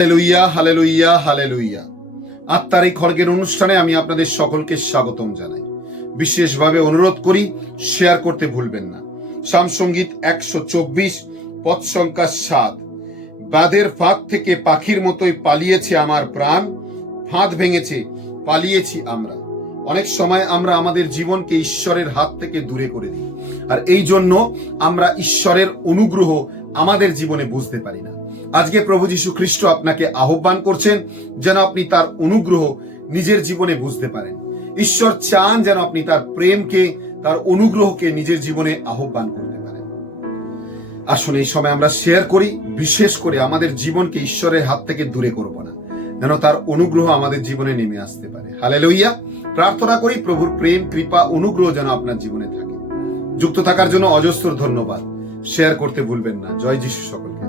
Hallelujah hallelujah hallelujah আত্মার এই খড়গের অনুষ্ঠানে আমি আপনাদের সকলকে স্বাগতম জানাই। বিশেষভাবে অনুরোধ করি শেয়ার করতে ভুলবেন না। সামসঙ্গীত একশো চব্বিশ পথ সংখ্যা সাত। বাঁধের ফাঁক থেকে পাখির মতোই পালিয়েছে আমার প্রাণ, ফাঁদ ভেঙেছে, পালিয়েছি আমরা। অনেক সময় আমরা আমাদের জীবনকে ঈশ্বরের হাত থেকে দূরে করে দিই। আর এই জন্য আমরা ঈশ্বরের অনুগ্রহ আমাদের জীবনে বুঝতে পারি না। আজকে প্রভু যীশু খ্রিস্ট আপনাকে আহ্বান করছেন যেন আপনি তার অনুগ্রহ নিজের জীবনে বুঝতে পারেন। ঈশ্বর চান যেন আপনি তার প্রেমকে, তার অনুগ্রহকে নিজের জীবনে আহ্বান করতে পারেন। আসুন, এই সময় আমরা শেয়ার করি, বিশেষ করে আমাদের জীবনকে ঈশ্বরের হাত থেকে দূরে করব না, যেন তার অনুগ্রহ আমাদের জীবনে নেমে আসতে পারে। হালে লইয়া প্রার্থনা করি, প্রভুর প্রেম, কৃপা, অনুগ্রহ যেন আপনার জীবনে থাকে। যুক্ত থাকার জন্য অজস্র ধন্যবাদ। শেয়ার করতে ভুলবেন না। জয় যিশু সকল